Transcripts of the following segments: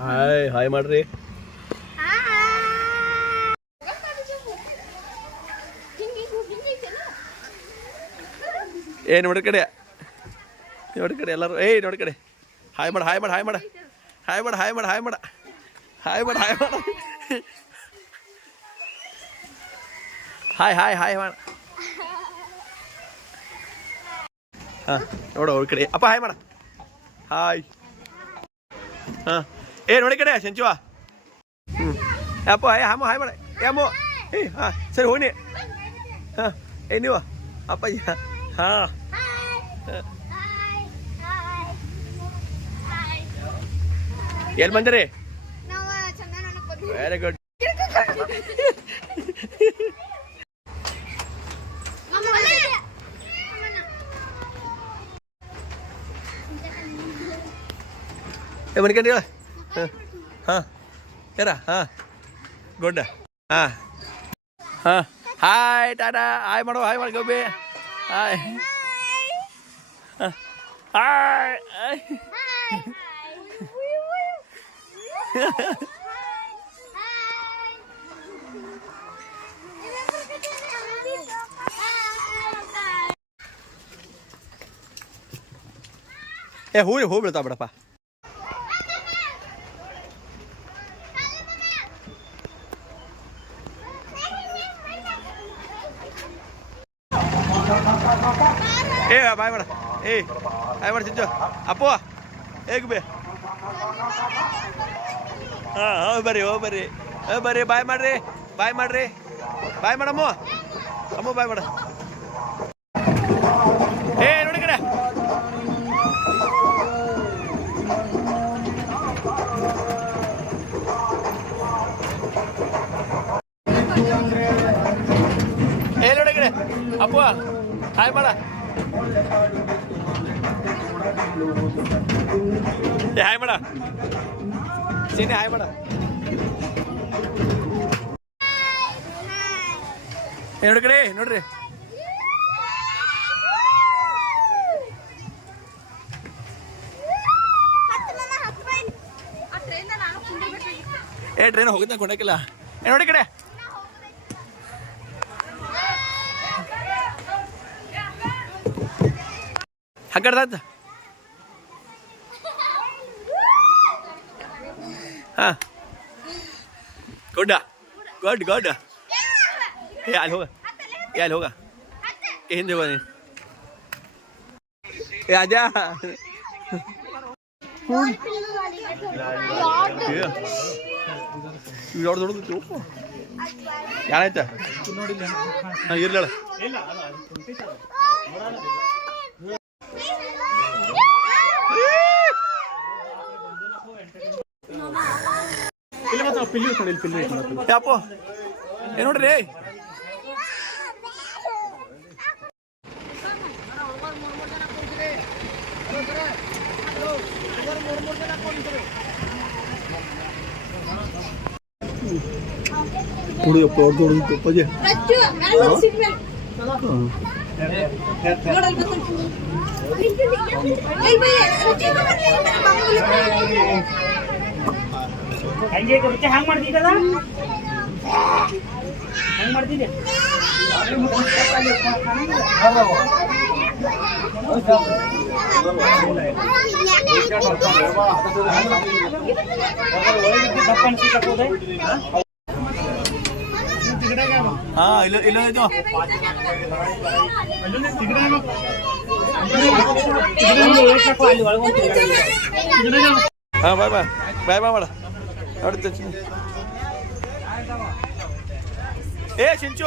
Hi hi ಮಾಡ್ರಿ. ಏ ನೋಡಿ ಕಡೆ ಎಲ್ಲರೂ ಏಯ್ ನೋಡಿ ಕಡೆ ಹಾಯ್ ಮಾಡ ಹಾಯ್ ಮಾಡ ಹಾಯ್ ಮಾಡ ಹಾಯ್ ಮಾಡ ಹಾಯ್ ಮಾಡ ಹಾಯ್ ಮಾಡ ಹಾಯ್ ಮಾಡ ಹಾಯ್ ಮಾಡ ಹಾಯ್ ಹಾಯ್ ಹಾಯ್ ಮಾಡ. ಹಾಂ ನೋಡು ಅವ್ರ ಕಡೆ ಅಪ್ಪ ಹಾಯ್ ಮಾಡ ಹಾಯ್. ಹಾಂ ಏ ನೋಡಿ ಕಡೆ ಸಂಚುವ ಅಪ್ಪ ಹಾಮ ಹಾಯ್ ಮಾಡ ಯಾಮೋ ಏ ಹಾಂ ಸರಿ ಹೋಗಿ ಹಾಂ ಏ ನೀವು ಅಪ್ಪಾಜಿ ಹಾಂ ಎಲ್ಲಿ ಬಂದಿರಿ? Very good. ಮನಿಕಂಡಿ ಹೇಳ. ಹಾಂ ಯಾರ ಹಾಂ ಗುಡ್. ಹಾಂ ಹಾಂ ಹಾಯ್ ಟಾಟಾ ಹಾಯ್ ಮಾಡೋ ಹಾಯ್ ಮಾಡಿ ಗೋಬಿ ಹಾಯ್ ಹಾಯ್ ಏ ಹೂ ಬೀಳ್ತಾವ ಬಿಡಪ್ಪ. ಏ ಬಾಯ್ ಮಾಡ ಏಯ್ ಬಾಯ್ ಮಾಡಿ ಚಿಂಚು ಅಪ್ಪು ಹೇಗೆ ಬೇ ಹಾಂ ಹೋಗಿ ಬರ್ರಿ ಬಾಯ್ ಮಾಡ್ರಿ ಬಾಯ್ ಮಾಡಮ್ಮ ಅಮ್ಮ ಬಾಯ್ ಮಾಡ. ಏ ನೋಡಿ ಕಡೆ ಏ ನೋಡಿ ಕಡೆ ಅಪ್ಪು ಹಾಯ್ ಮಾಡ ಹಾಯ್ ಮಾಡ ಸೀನಿ ಹಾಯ್ ಮಾಡ. ನೋಡಿ ಕಡೆ ನೋಡ್ರಿ ಏ ಟ್ರೈನ್ ಹೋಗಿದ್ದ ಕೊಂಡಕ್ಕಿಲ್ಲ. ಏ ನೋಡಿ ಕಡೆ ಹಗ್ಗಡ್ದಾಯ್ತು. ಹಾಂ ಗುಡ್ ಏ ಅಲ್ಲಿ ಹೋಗ ಏ ಹಿಂದೆ ಹೋಗ ನೀನು ಏ ಅದ್ಯಾ ದೊಡ್ಡದು ಯಾರಾಯ್ತ ಹಾಂ ಇರ್ಲಿಲ್ಲ ಯಾಪೋ ಏ ನೋಡ್ರಿ ಹುಡುಗಪ್ಪ ದೊಡ್ಡಪ್ಪಾಜಿ ಹಂಗೆ ಕೊಡುತ್ತೆ ಹ್ಯಾಂಗ್ ಮಾಡ್ತಿದ್ದಲ್ಲ ಹಂಗ್ ಮಾಡ್ತಿದ್ದೆ ಹಾಂ ಇಲ್ಲ ಇದು ಹಾಂ ಬಾಯ್ ಮಾಡ ನೋಡ್ತ ಏ ಚಿಂಚು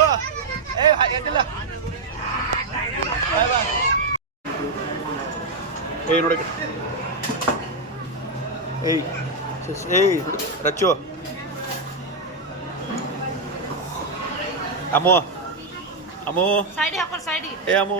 ಏ ಎದ್ದಿಲ್ಲ ಏಯ್ ನೋಡಿ ಏಯ್ ರಚ್ಚು ಅಮ್ಮು ಸೈಡಿ ಹಾಕೋರ್ ಸೈಡಿ ಏ ಅಮ್ಮು